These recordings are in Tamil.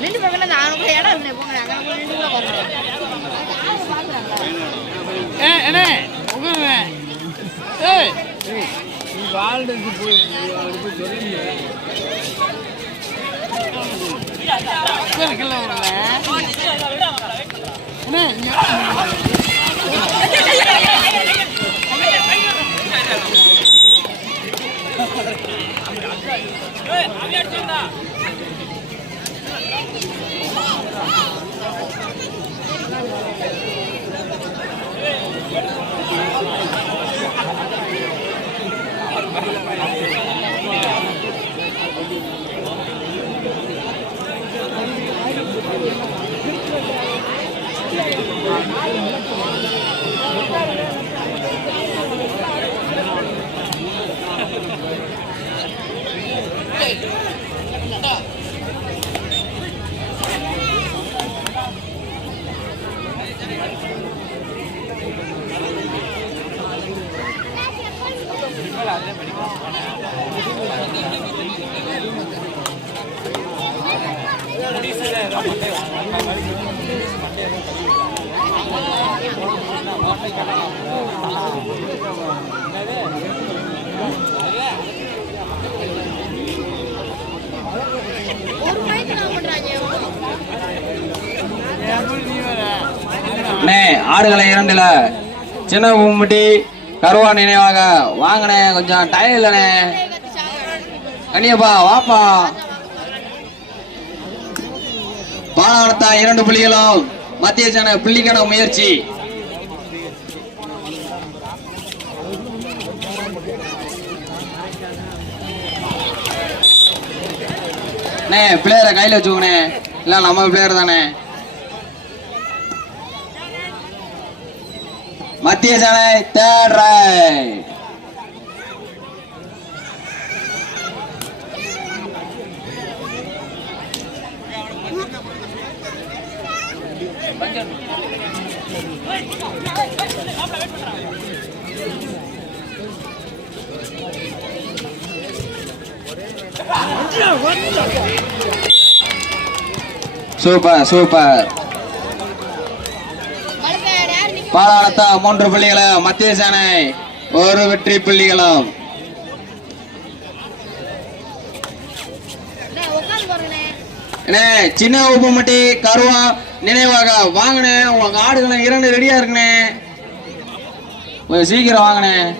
நின்று பார்க்கல அந்த ஆறு இடம் இல்லை போங்க அங்கே போய் நின்று கூட பார்க்கலாம் அண்ணே உட்காருங்க ஏய் உட்காரு கீழே விடுங்க. அண்ணே, இங்க- ஒரு ஆடுகளை இரண்டுல சின்ன பூம்பட்டி கருவா நினைவாக வாங்கண்ணே கொஞ்சம் டைம் இல்லைண்ணே. கண்ணியப்பா வாப்பா. பாலாவனத்தா இரண்டு புள்ளிகளும் மத்திய சேன புள்ளிக்கான முயற்சி. அண்ணே பிளேயரை கையில் வச்சுக்கோண்ணே. இல்லை நம்ம பிளேயர் தானே. மத்திய சேனை தேர்ட் ரைட் சூப்பர் சூப்பர். பாலாளத்தா மூன்று புள்ளிகளும் மத்திய சேனை ஒரு வெற்றி புள்ளிகளும். அண்ணே சின்ன உப்புமட்டி கருவா நினைவாக வாங்கினேன். உங்க ஆடுகளை இரண்டு ரெடியா இருக்குண்ணே. கொஞ்சம் சீக்கிரம் வாங்கினேன்.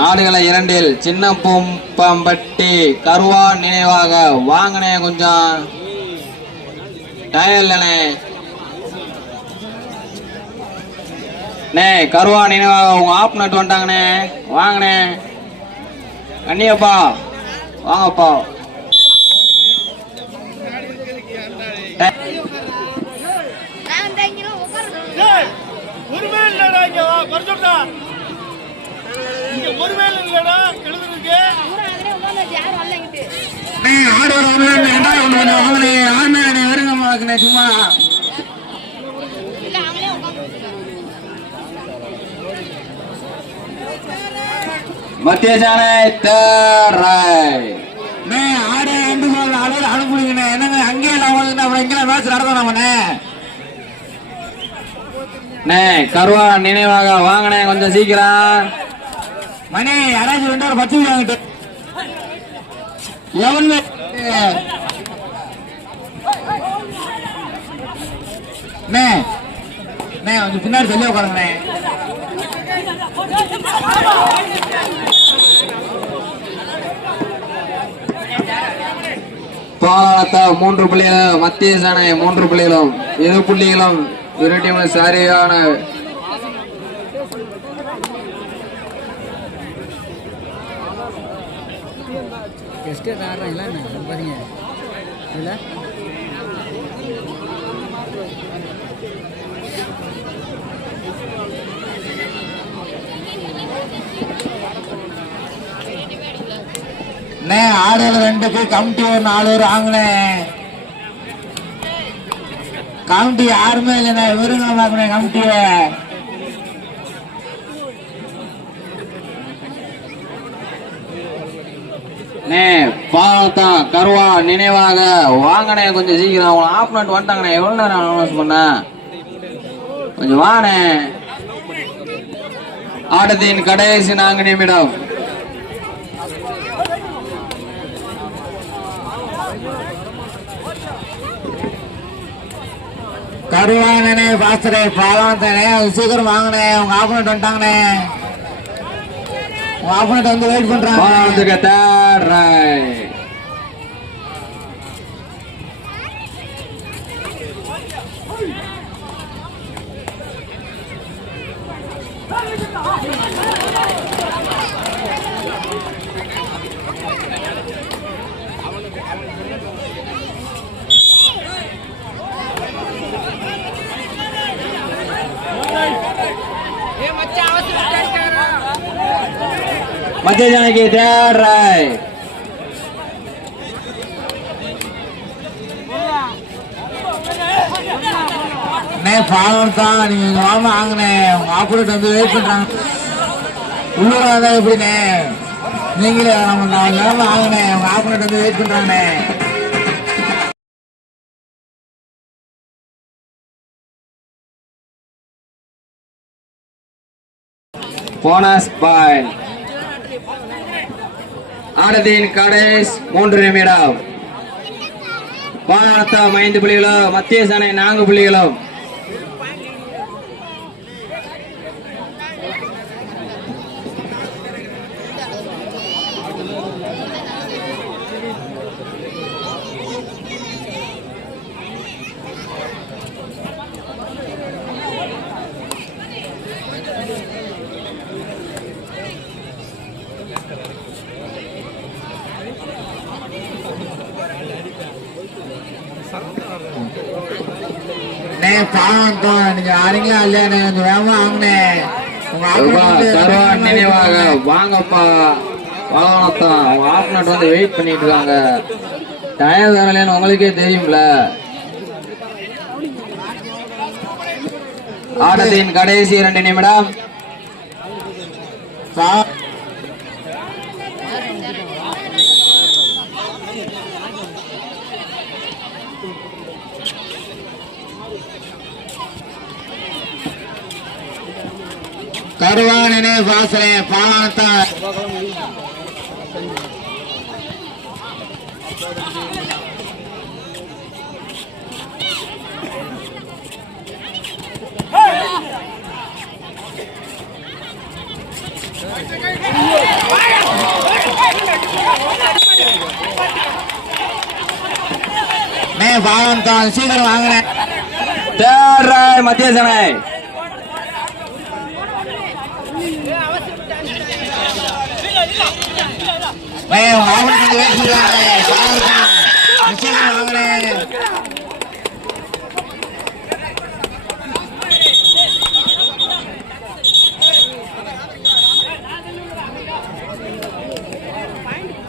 ஆடுகளை இரண்டில் சின்ன பூம்பம்பட்டி கருவா நினைவாக வாங்கினே கொஞ்சம். டயம் இல்லைண்ணே அண்ணே கருவா நினைவாக உங்க ஆப் நட்டு வந்துட்டாங்கண்ணே. வாங்கண்ணே. கண்ணியப்பா. வாங்கப்பா. ஒருவேளை தங்கிடும் உட்காந்து ஏய், ஒருமே இல்லடா இங்க வா, வர சொல்றா. இங்க ஒருமே இல்லடா எழுதுறதுக்கு உட்காந்து யாரும் வரலங்கிட்டு அண்ணே, ஆடு வர வரல, என்ன ஒண்ணு ஒண்ணு வாங்கண்ணே. ஆடுண்ணே, அண்ணே, வருங்க மாக்குண்ணே, சும்மா இல்லை அவங்களே உட்காந்து மத்திய சாலை தேரை அண்ணே, ஆடு ரெண்டு கோல் ஆடு அனுப்புறீங்கண்ணே என்னங்க அங்கேயே நான் வந்து அப்புறம் மேட்ச் அண்ணே கருவா நினைவாக வாங்கண்ணே கொஞ்சம் சீக்கிரம். மணி யாராச்சும் ரெண்டு ஒரு பத்து வாங்கிட்டு எவனு அண்ணே அண்ணே கொஞ்சம் பின்னாடி சொல்லி உட்காருங்கண்ணே. பாலாத்தா மூன்று புள்ளிகளும் மத்திய சாணை மூன்று புள்ளிகளும் இரு புள்ளிகளும் இரு டீமும் சரியான டெஸ்ட் ஆடுறாங்களா என்ன? பாருங்க. அண்ணே ஆடுகள் ரெண்டுக்கு கமிட்டி ஒரு நாலு பேர் வாங்கினே. கமிட்டி யாருமே இல்லைண்ணே விருங்க வாங்கினேன் கமிட்டிய நே கருவா நினைவாக வாங்கண்ணே கொஞ்சம் சீக்கிரம். அவங்க ஆப்னட் வந்துட்டாங்கண்ணே. எவ்வளோ நேரம் அனௌன்ஸ் பண்ண கொஞ்சம் வாண்ணே. ஆட்டத்தின் கடைசி நான்கு நிமிடம். கருவாங்கண்ணே பாஸ்டரே பாலம் தானே சீக்கிரம் வாங்கினே உங்க ஆப்பனட் வந்துட்டாங்கண்ணே. உங்க ஆப்பனட் வந்து வெயிட் பண்றாங்க. மத்திய ஜனக்கு தேர்ட் ரைட் தான். நீங்க இங்க வாங்க வாங்கினே உங்க ஆப்பனட் வந்து வெயிட் பண்றாங்க. உள்ளூரா இருந்தா எப்படிண்ணே? நீங்களே நம்ம நாலு நேரம் வாங்கினே உங்க ஆப்பனட் வந்து வெயிட் பண்றாங்கண்ணே. போனஸ் பாயிண்ட் ஆட்டத்தின் கடைசி மூன்று நிமிடம். வானார்த்தம் ஐந்து புள்ளிகளும் மத்திய சனை நான்கு புள்ளிகளும் நீங்க கொஞ்சம் வேகமா நினைவாக வாங்கப்பா. வாகனத்தான் உங்க ஆப்னட் வந்து வெயிட் பண்ணிட்டு இருக்காங்க டயர் வரலன்னு உங்களுக்கே தெரியும்ல. ஆட்டத்தின் கடைசி இரண்டு நிமிடம். பா- கருவானே பாசனே பாலானத்தான் மே பாலானத்தான் சீக்கிரம் வாங்கினேன். தேர்ட் ரைட் மத்திய சேனை மே வாங்கினது வெயிட் பண்றாங்க பாலானத்தான் சீக்கிரம் வாங்கினேன்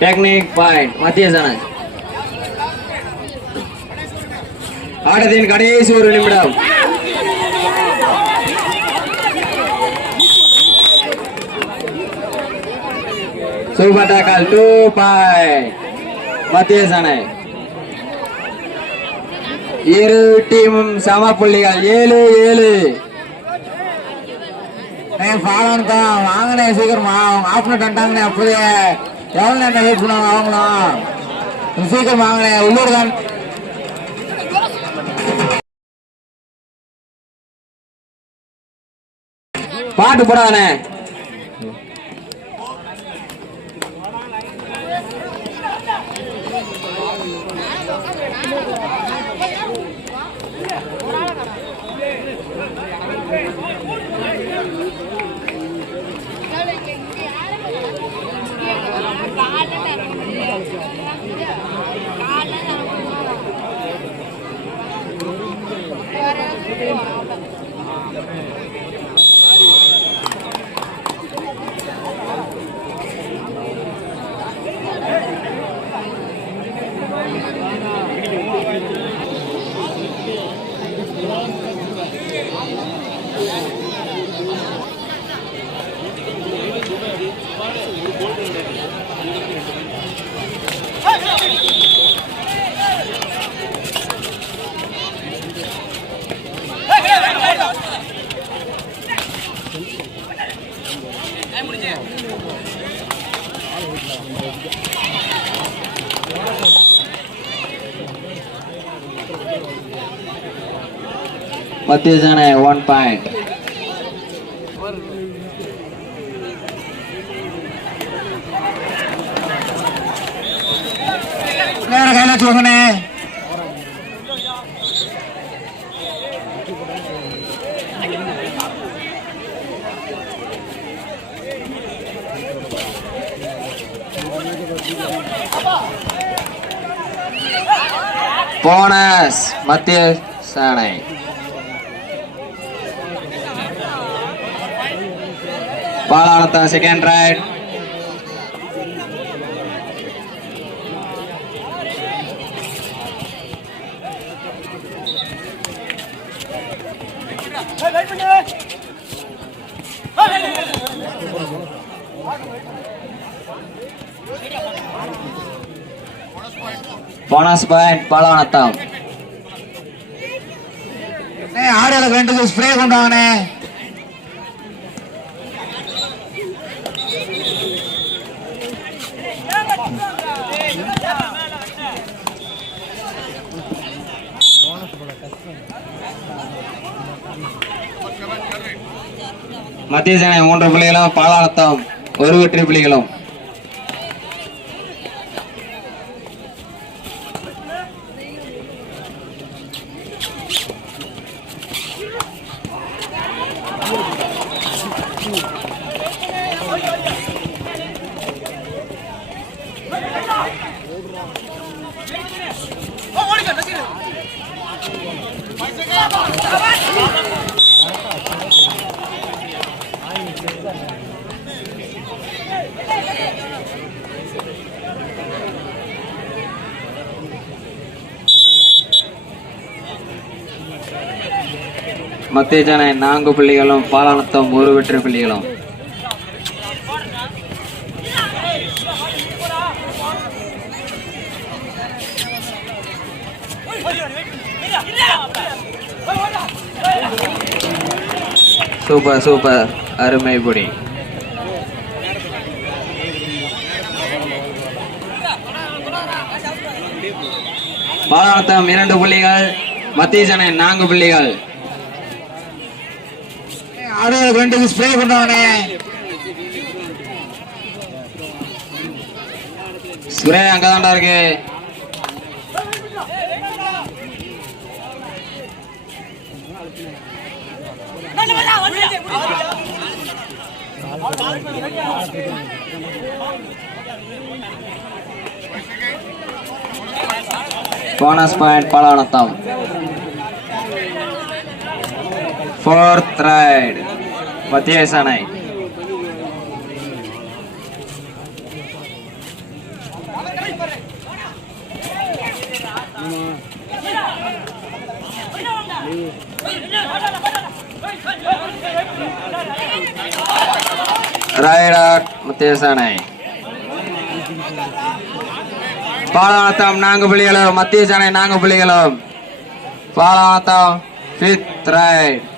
டெக்னிக் பாயிண்ட் மத்திய சேனை ஆட்டத்தின் கடைசி ஒரு நிமிடம். சூப்பர் டாக்கல் டூ பாயிண்ட் மத்திய சேனை இரு டீமும் சம புள்ளிகள். ஏழு ஏழு. வாங்கினே சீக்கிரமா. அவங்க அப்படியே. எவ்வளோ நேரம் வெயிட் பண்ணுவாங்க அவங்களும்? சீக்கிரம் வாங்கினேன் உள்ளூர் தான். பாட்டு போடாதே. மத்திய சேனை ஒன் பாயிண்ட் நேர கையில வச்சுக்கோங்கண்ணே போனஸ் மத்திய சேனை பாலாளத்தான் செகண்ட் ரைட் போனஸ் பாயிண்ட் பாலாவனத்தம் அண்ணே ஆடுகளுக்கு ரெண்டு ஸ்ப்ரே கொண்டு மத்திய சேனை மூன்று புள்ளிகளும் பாலாளத்தம் ஒரு வெற்றி புள்ளிகளும். மத்திய நான்கு புள்ளிகளும் பாலானத்தம் ஒரு வெற்றி புள்ளிகளும். Super super. அருமை புடி. பாலானத்தம் இரண்டு புள்ளிகள் மத்திய நான்கு புள்ளிகள். ஆடுகளுக்கு ரெண்டு ஸ்ப்ரே கொண்டு ஸ்ப்ரே சுரே அங்கதான்டா இருக்கு. போனஸ் பாயிண்ட் பாலானத்தம் ஃபோர்த் ரைட் மத்திய சேனை ரைடர் மத்திய பாலாத்தம் நான்கு புள்ளிகளும் மத்திய சாணை நான்கு புள்ளிகளும் பாலாத்தம் ஃபிஃப்த் ரைட்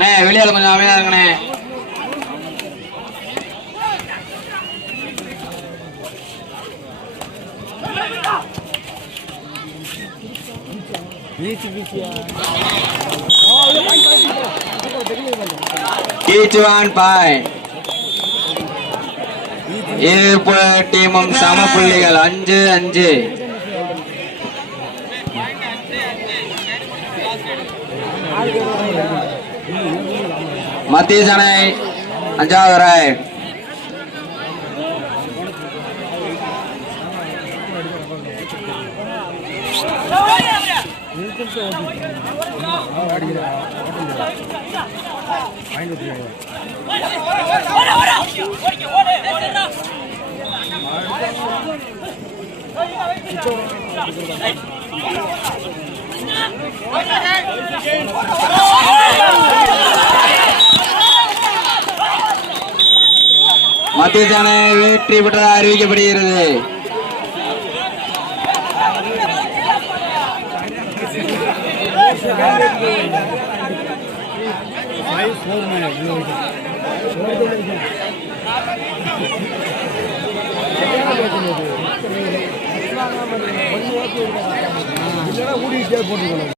அண்ணே வெளியால கொஞ்சம் அமைதியா இருங்கண்ணே. Each ஒன் பாயிண்ட் இரு டீமும் சம புள்ளிகள் அஞ்சு அஞ்சு. மத்திய மத்தீசனை அஞ்சாவது ரைட் மத்திய சதீஷான வெற்றி பெற்றதாக அறிவிக்கப்படுகிறது. ஊடிக்கிட்டே போட்டுக்கணும்